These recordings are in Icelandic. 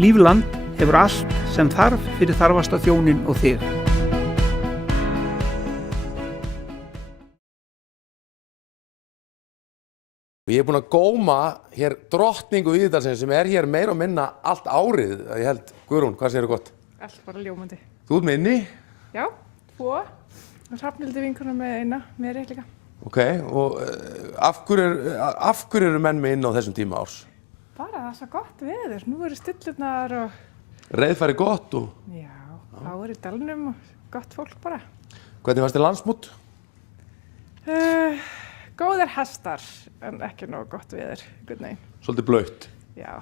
Lífland hefur allt sem þarf fyrir þarfasta þjónin og þig. Ég búinn að góma hér drottningu Víðidalsins sem hér meira og minna allt árið, ég held. Guðrún, hvað segirðu gott? Allt bara ljómandi. Þú ert með inni? Já, 2. Og Hrafnhildur vinkona með eina, með líka. Ok, og af hverju eru menn með inn á þessum tíma árs? Bara það er svo gott veður, nú eru stillurnar og... Reiðfæri gott og... Já, þá er í dalnum og gott fólk bara. Hvernig fannst þér landsmót? Góðir hestar, en ekki nóg gott veður, einhvern veginn. Svolítið blautt. Já,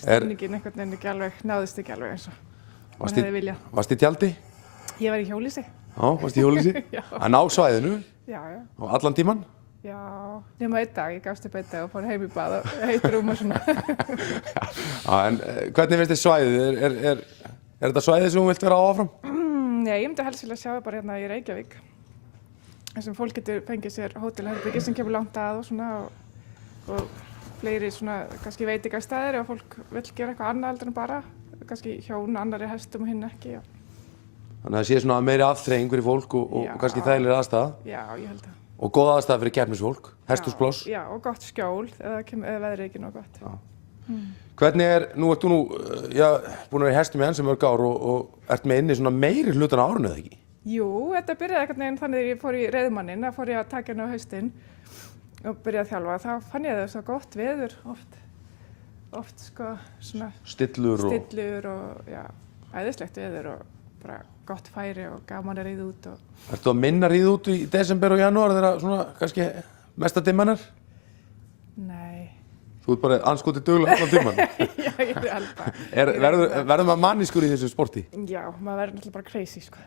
stemningin einhvern veginn ekki alveg, náðist ekki alveg eins og mann hefði viljað. Varst í tjaldi? Ég var í hjólísi. Já, varst í hjólísi? Já. Að ná svæðinu? Já, já. Og allan tíman? Já, nema einn dag, ég gafst upp einn dag og fór heim í bað og heitt rúm og svona. Já, en hvernig finnst þér svæðið? Er þetta svæðið sem þú vilt vera á áfram? Nei, ég myndi helst vilja sjá það bara hérna í Reykjavík. Þar sem fólk getur fengið sér hótelherbyggi sem kemur langt að og svona og fleiri svona kannski veitingastæðir og fólk vill gera eitthvað annað heldur en bara kannski hjón annarri hestum og hinn ekki. Þannig að það sé svona meiri afþreying fyrir fólk og kannski þægilegri aðstæða. Já, ég held það. Og góð aðstæða fyrir keppnisfólk, hesthúspláss. Já, og gott skjól eða veðrið ekki nóg gott. Hvernig nú ert þú búin að vera í hestum í ansi mörg ár og ert með inni svona meiri hlutan á árinu eða ekki? Jú, þetta byrjaði einhvern veginn þannig að ég fór í reiðmanninn, þá fór ég að taka henni á haustinn og byrjaði að þjálfa. Þá fann ég það svo gott veður oft sko svona stillur og já, æðislegt veður og bara gott færi og gaman að ríða út. Ertu að minna ríða út í desember og janúar þegar svona kannski mesta dimmanar? Nei. Þú ert bara anskotið duglega allan tíman? Já, ég er alveg. Verður maður mannískur í þessu sporti? Já, maður verður náttúrulega bara crazy sko.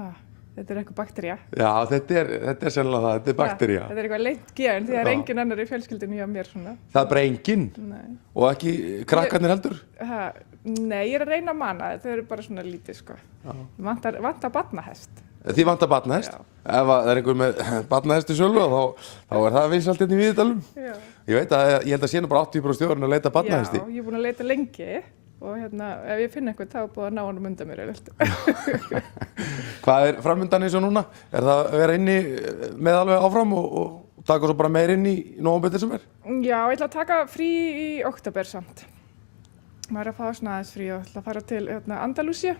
Þetta er eitthvað baktería. Já, þetta er sennilega það, þetta er baktería. Þetta er eitthvað leint gen því það er engin annar í fjölskyldunni hjá mér svona. Það er bara enginn? Nei. Og ekki krakkarnir heldur? Nei, ég er að reyna að mana, þau eru bara svona lítið sko. Vantar barnahest. Þið vantar barnahest? Ef það er einhver með barnahest í sölu þá er það vinsælt hérna í Víðidalum. Já. Ég held að sé nú bara 80% þjóðurinn að leita barnahesti. Já, ég er búin að leita lengi og ef ég finn einhvern þá er búið að ná honum undan mér eða. Hvað er framundan eins og núna? Er það að vera inni með alveg áfram og taka svo bara meir inn í nóvember, desember? Já, ég ætla að taka frí í október samt. Maður er að fá svona aðeins frí og ætla að fara til Andalúsíu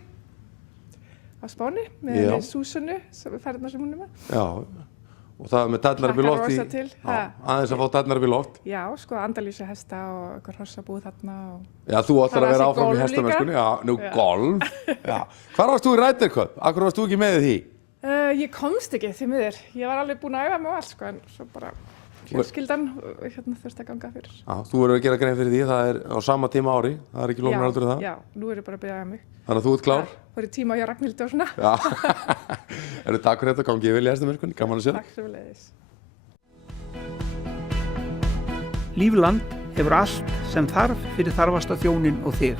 á Spáni með Súsönnu, ferðina sem hún er með. Já, og það með tærnar upp í loft aðeins að fá tærnar upp í loft. Já, sko Andalúsíu hesta og eitthvað hrossabúð þarna. Já, þú ætlar að vera áfram í hestamennskunni. Já, nú golf. Já. Hvar varst þú í Ryder Cup? Akkur varst þú ekki með því? Ég komst ekki því miður. Ég var alveg búin að æfa mig og allt sko, en svo bara fjölskyldan þurfti að ganga fyrir. Já, þú verður að gera grein fyrir því, það er á sama tíma ári, það er ekki lóknar aldur en það. Já, nú er ég bara að byrja að mig. Þannig að þú ert klár? Það er tíma hjá Ragnhildi og svona. Já, takk fyrir þetta, gangi vel í hestamennskunni, gaman að sjá þig. Takk sömuleiðis. Lífland hefur allt sem þarf fyrir þarfasta þjónin og þig.